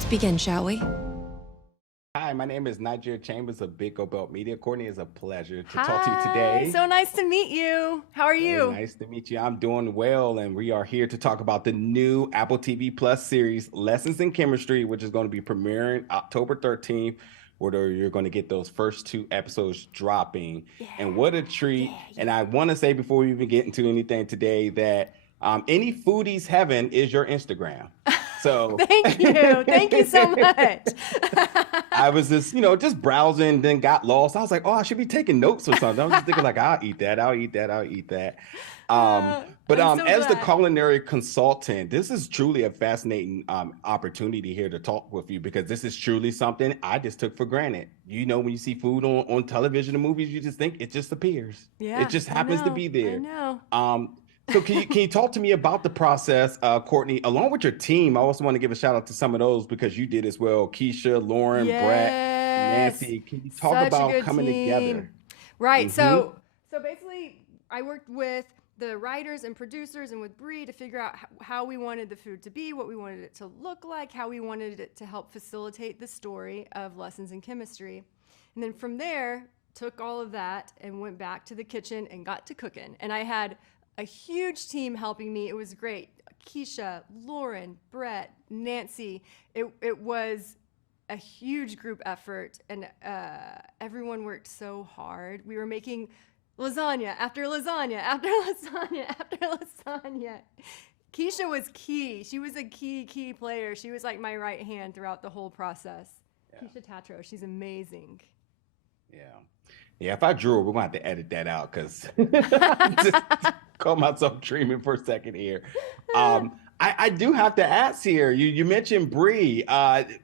Let's begin, shall we? Hi, my name is Niger Chambers of Big Go Belt Media. Courtney, it's a pleasure to talk to you Hi, today. so nice to meet you. How are Hey, you? nice to meet you. I'm doing well, and we are here to talk about the new Apple TV Plus series, Lessons in Chemistry, which is going to be premiering October 13th, where you're going to get those first two episodes dropping. Yeah, And what a yeah, treat. yeah. And I want to say before we even get into anything today that any foodie's heaven is your Instagram. So Thank you. Thank you so much. I was just, just browsing, then got lost. I was like, oh, I should be taking notes or something. I was just thinking like, I'll eat that, I'll eat that, I'll eat that. But I'm so as the glad. culinary consultant, this is truly a fascinating opportunity here to talk with you because this is truly something I just took for granted. You know, when you see food on television and movies, you just think it just appears. It Yeah, just I happens to know. be I there. know. So can you talk to me about the process, Courtney, along with your team? I also want to give a shout out to some of those because you did as well. Keisha, Lauren, Brett, Yes. Nancy. Can you talk Such a about good coming team. together? Right. Mm-hmm. So basically I worked with the writers and producers and with Bree to figure out how we wanted the food to be, what we wanted it to look like, how we wanted it to help facilitate the story of Lessons in Chemistry. And then from there, took all of that and went back to the kitchen and got to cooking. And I had a huge team helping me. It was great. Keisha, Lauren, Brett, Nancy. It was a huge group effort, and everyone worked so hard. We were making lasagna after lasagna after lasagna after lasagna. Keisha was key. She was a key player. She was like my right hand throughout the whole process. Yeah. Keisha Tatro, she's amazing. Yeah. Yeah, if I drew it, we're gonna have to edit that out because just call myself dreaming for a second here. I do have to ask here. You mentioned Bree.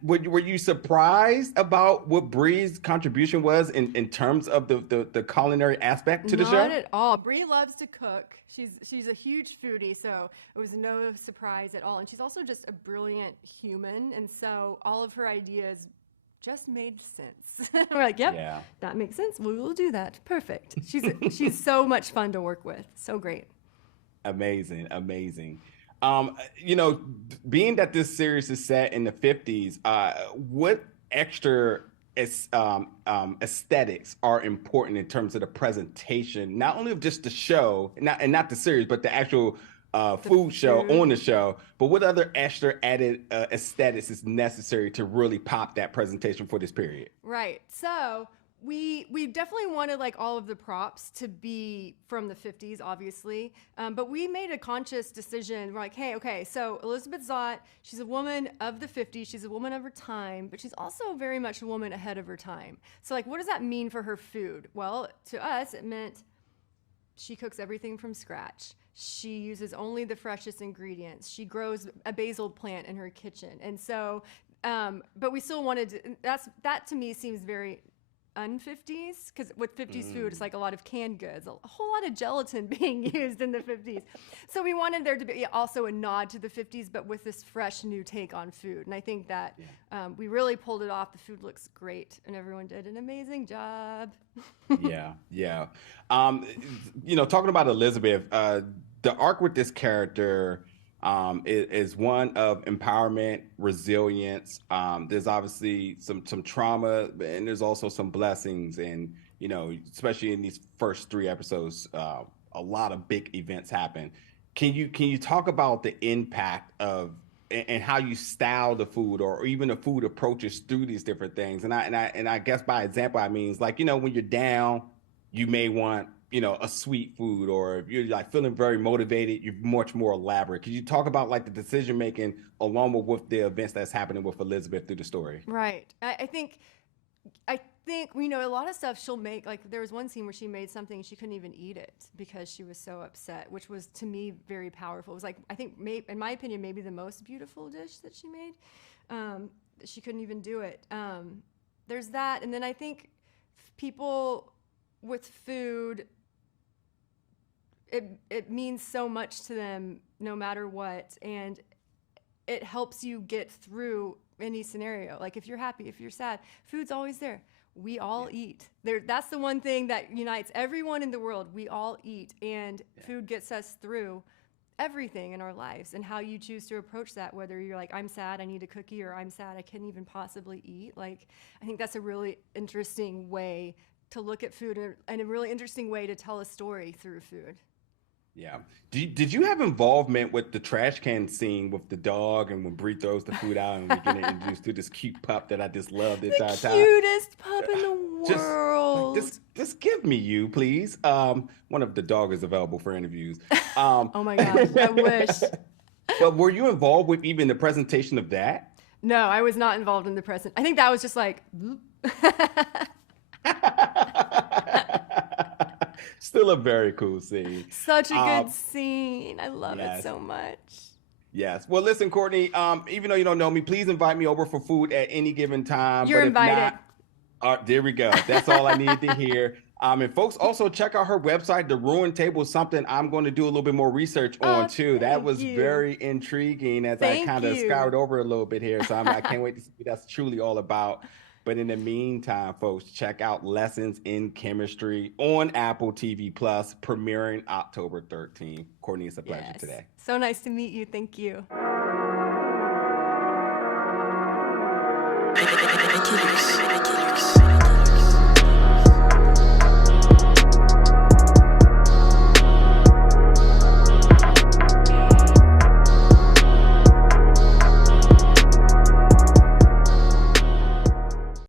Were you surprised about what Bree's contribution was in terms of the culinary aspect to the Not show? at all. Bree loves to cook. She's a huge foodie, so it was no surprise at all. And she's also just a brilliant human, and so all of her ideas just made sense. We're like, yep, Yeah. that makes sense. We will do that. Perfect. She's so much fun to work with. So great. Amazing, amazing. Being that this series is set in the 50s, what extra aesthetics are important in terms of the presentation, not only of just the show, not the series, but the actual The food show food. on the show. But what other extra added aesthetics is necessary to really pop that presentation for this period? Right. So we definitely wanted like all of the props to be from the 50s, obviously. But we made a conscious decision. We're like, hey, okay, so Elizabeth Zott, she's a woman of the 50s. She's a woman of her time, but she's also very much a woman ahead of her time. So like, what does that mean for her food? Well, to us, it meant she cooks everything from scratch. She uses only the freshest ingredients. She grows a basil plant in her kitchen. And so, but we still wanted to, that to me seems very un-50s, because with 50s food, it's like a lot of canned goods, a whole lot of gelatin being used in the 50s. So we wanted there to be also a nod to the 50s, but with this fresh new take on food. And I think that we really pulled it off. The food looks great, and everyone did an amazing job. Yeah, yeah. Talking about Elizabeth, the arc with this character is one of empowerment, resilience. There's obviously some trauma, and there's also some blessings. And especially in these first three episodes, a lot of big events happen. Can you talk about the impact of and how you style the food or even the food approaches through these different things? And I guess by example, I mean like when you're down, you may want a sweet food, or if you're like feeling very motivated, you're much more elaborate. Could you talk about like the decision making along with the events that's happening with Elizabeth through the story? Right. I think a lot of stuff she'll make. Like there was one scene where she made something she couldn't even eat it because she was so upset, which was to me very powerful. It was like I think in my opinion maybe the most beautiful dish that she made. She couldn't even do it. There's that, and then I think people with food, it means so much to them no matter what, and it helps you get through any scenario. Like if you're happy, if you're sad, food's always there. We all eat. That's the one thing that unites everyone in the world. We all eat, and food gets us through everything in our lives and how you choose to approach that, whether you're like, I'm sad, I need a cookie, or I'm sad, I can't even possibly eat. Like, I think that's a really interesting way to look at food and a really interesting way to tell a story through food. Yeah. Did you have involvement with the trash can scene with the dog and when Bree throws the food out and we get introduced to this cute pup that I just loved the The entire time? cutest pup in the Just like world. just give me you, please. One of the dog is available for interviews. Oh my gosh, I wish. But were you involved with even the presentation of that? No, I was not involved in the present. I think that was just like, Still a very cool scene. such a good Um, scene. I love it yes, so much. yes. Well, listen, Courtney. Even though you don't know me, please invite me over for food at any given time. You're But if invited. not, there we go. That's all I needed to hear. And folks, also check out her website. The Ruin Table is something I'm going to do a little bit more research on Oh, too. That thank was you. very intriguing as I Thank kind of scoured you. over a little bit here. So I can't wait to see what that's truly all about. But in the meantime, folks, check out Lessons in Chemistry on Apple TV Plus, premiering October 13th. Courtney, it's a pleasure Yes. today. So nice to meet you. Thank you. patriarchal.